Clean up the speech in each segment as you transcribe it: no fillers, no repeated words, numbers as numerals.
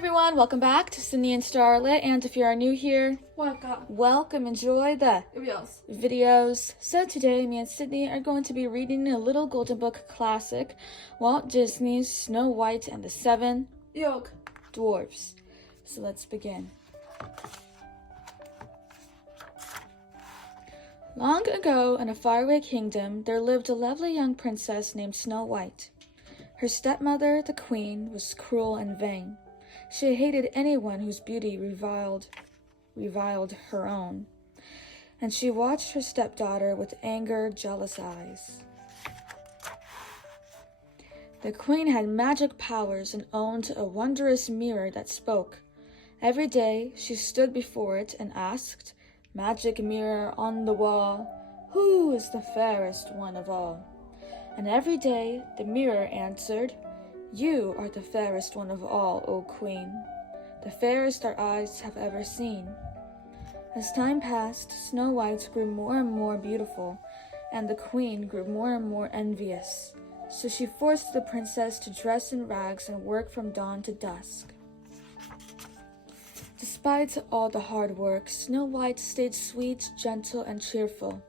everyone, welcome back to Sydney and Starlet, and if you are new here, welcome, enjoy the videos. So today, me and Sydney are going to be reading a little Golden Book classic, Walt Disney's Snow White and the Seven Dwarfs. So let's begin. Long ago, in a faraway kingdom, there lived a lovely young princess named Snow White. Her stepmother, the queen, was cruel and vain. She hated anyone whose beauty reviled her own, and she watched her stepdaughter with angered, jealous eyes. The queen had magic powers and owned a wondrous mirror that spoke. Every day she stood before it and asked, "Magic mirror on the wall, who is the fairest one of all?" And every day the mirror answered, "You are the fairest one of all, O Queen, the fairest our eyes have ever seen." As time passed, Snow White grew more and more beautiful, and the Queen grew more and more envious. So she forced the princess to dress in rags and work from dawn to dusk. Despite all the hard work, Snow White stayed sweet, gentle, and cheerful.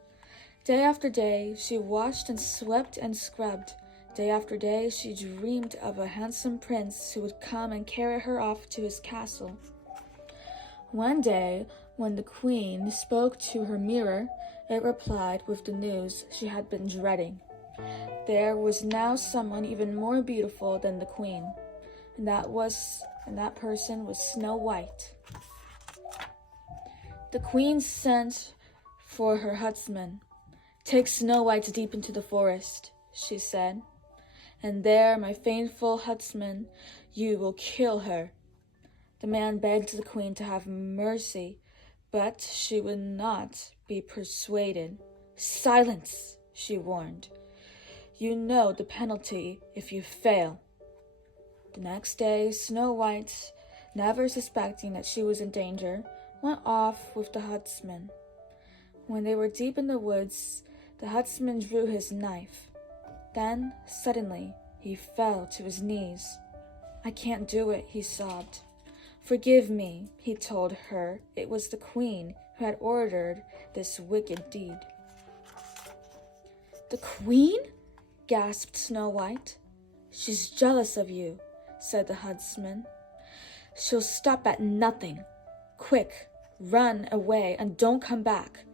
Day after day, she washed and swept and scrubbed. Day after day, she dreamed of a handsome prince who would come and carry her off to his castle. One day, when the queen spoke to her mirror, it replied with the news she had been dreading. There was now someone even more beautiful than the queen, and that person was Snow White. The queen sent for her huntsman. "Take Snow White deep into the forest," she said, "and there, my faithful huntsman, you will kill her." The man begged the queen to have mercy, but she would not be persuaded. "Silence," she warned. "You know the penalty if you fail." The next day, Snow White, never suspecting that she was in danger, went off with the huntsman. When they were deep in the woods, the huntsman drew his knife. Then, suddenly, he fell to his knees. "I can't do it," he sobbed. "Forgive me," he told her. It was the queen who had ordered this wicked deed. "The queen?" gasped Snow White. "She's jealous of you," said the huntsman. "She'll stop at nothing. Quick, run away and don't come back.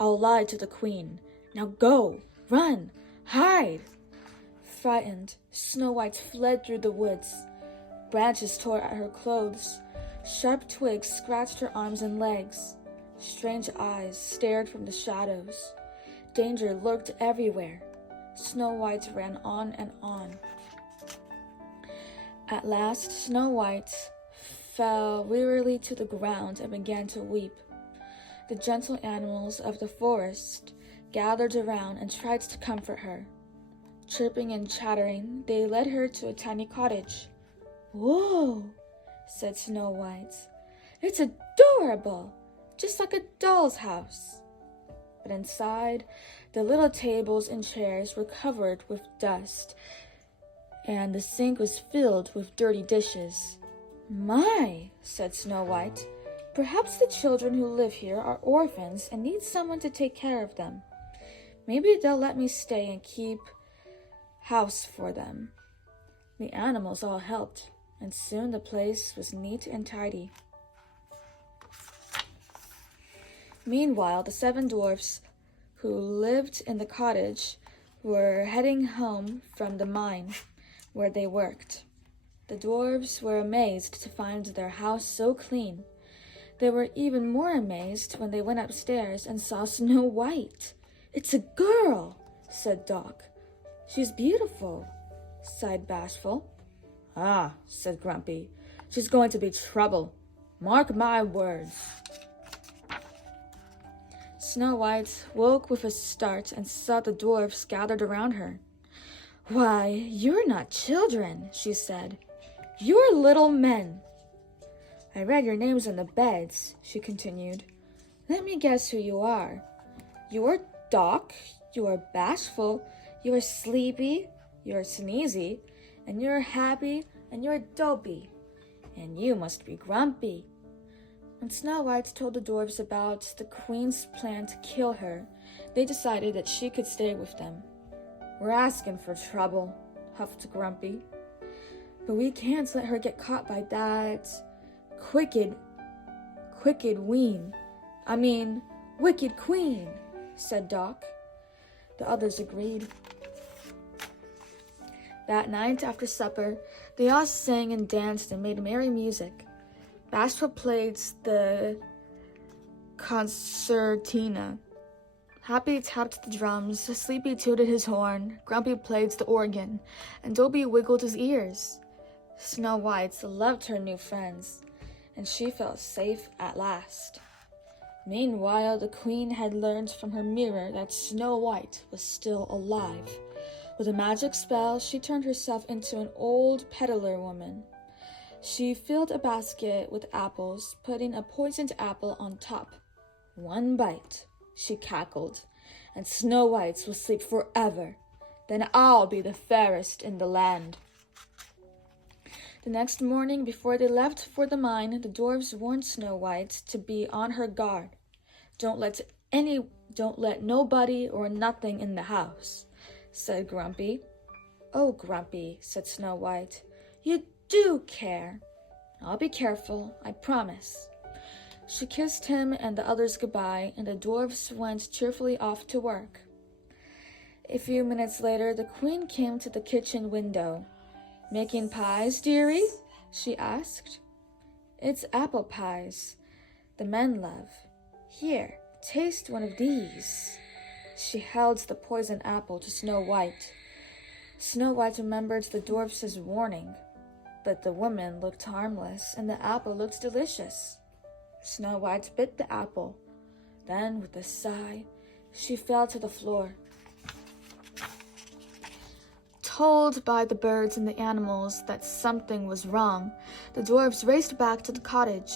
I'll lie to the queen. Now go, run, hide." Frightened, Snow White fled through the woods. Branches tore at her clothes. Sharp twigs scratched her arms and legs. Strange eyes stared from the shadows. Danger lurked everywhere. Snow White ran on and on. At last, Snow White fell wearily to the ground and began to weep. The gentle animals of the forest gathered around and tried to comfort her. Chirping and chattering, they led her to a tiny cottage. "Whoa," said Snow White. "It's adorable, just like a doll's house." But inside, the little tables and chairs were covered with dust, and the sink was filled with dirty dishes. "My," said Snow White, "perhaps the children who live here are orphans and need someone to take care of them. Maybe they'll let me stay and keep house for them." The animals all helped, and soon the place was neat and tidy. Meanwhile, the seven dwarfs who lived in the cottage were heading home from the mine where they worked. The dwarfs were amazed to find their house so clean. They were even more amazed when they went upstairs and saw Snow White. "It's a girl," said Doc. "She's beautiful," sighed Bashful. "Ah," said Grumpy, "she's going to be trouble. Mark my words." Snow White woke with a start and saw the dwarfs gathered around her. "Why, you're not children," she said. "You're little men." "I read your names on the beds," she continued. "Let me guess who you are. You are Doc, you are Bashful, you are Sleepy, you are Sneezy, and you're Happy, and you're Dopey. and you must be grumpy." When Snow White told the dwarves about the queen's plan to kill her, they decided that she could stay with them. "We're asking for trouble," huffed Grumpy. "But we can't let her get caught by that wicked queen," said Doc. The others agreed. That night after supper, they all sang and danced and made merry music. Bashful played the concertina. Happy tapped the drums, Sleepy tooted his horn, Grumpy played the organ, and Dobby wiggled his ears. Snow White loved her new friends, and she felt safe at last. Meanwhile, the queen had learned from her mirror that Snow White was still alive. With a magic spell, she turned herself into an old peddler woman. She filled a basket with apples, putting a poisoned apple on top. "One bite," she cackled, "and Snow White will sleep forever. Then I'll be the fairest in the land." The next morning, before they left for the mine, the dwarves warned Snow White to be on her guard. Don't let nobody or nothing in the house," said Grumpy. "Oh, Grumpy," said Snow White, "you do care." "I'll be careful, I promise." She kissed him and the others goodbye, and the dwarves went cheerfully off to work. A few minutes later, the queen came to the kitchen window. "Making pies, dearie?" she asked. "It's apple pies the men love. Here, taste one of these." She held the poisoned apple to Snow White. Snow White remembered the dwarfs' warning, but the woman looked harmless and the apple looked delicious. Snow White bit the apple. Then, with a sigh, she fell to the floor. Told by the birds and the animals that something was wrong, the dwarves raced back to the cottage.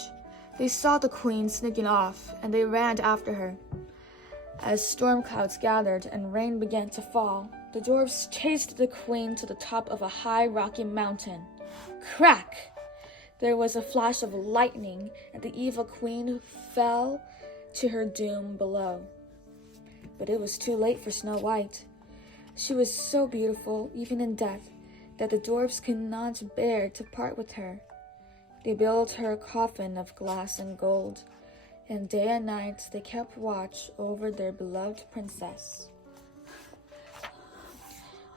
They saw the queen sneaking off, and they ran after her. As storm clouds gathered and rain began to fall, the dwarves chased the queen to the top of a high rocky mountain. Crack! There was a flash of lightning, and the evil queen fell to her doom below. But it was too late for Snow White. She was so beautiful, even in death, that the dwarves could not bear to part with her. They built her a coffin of glass and gold, and day and night they kept watch over their beloved princess.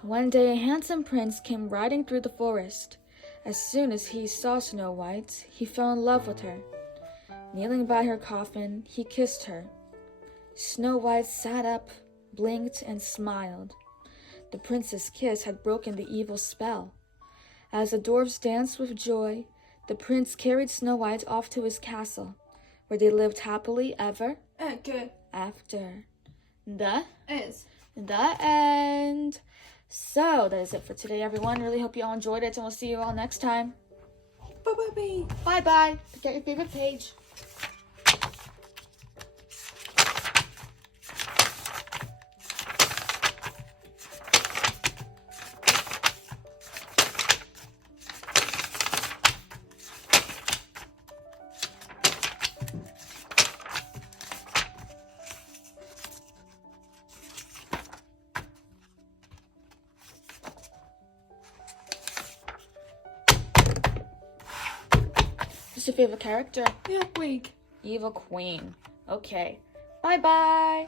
One day a handsome prince came riding through the forest. As soon as he saw Snow White, he fell in love with her. Kneeling by her coffin, he kissed her. Snow White sat up, blinked, and smiled. The prince's kiss had broken the evil spell. As the dwarves danced with joy, the prince carried Snow White off to his castle, where they lived happily ever after. The end. So that is it for today, everyone. Really hope you all enjoyed it, and we'll see you all next time. Bye-bye. Bye-bye. Pick out your favorite page. Who's your favorite character? Yeah, week. Evil Queen. Okay. Bye-bye.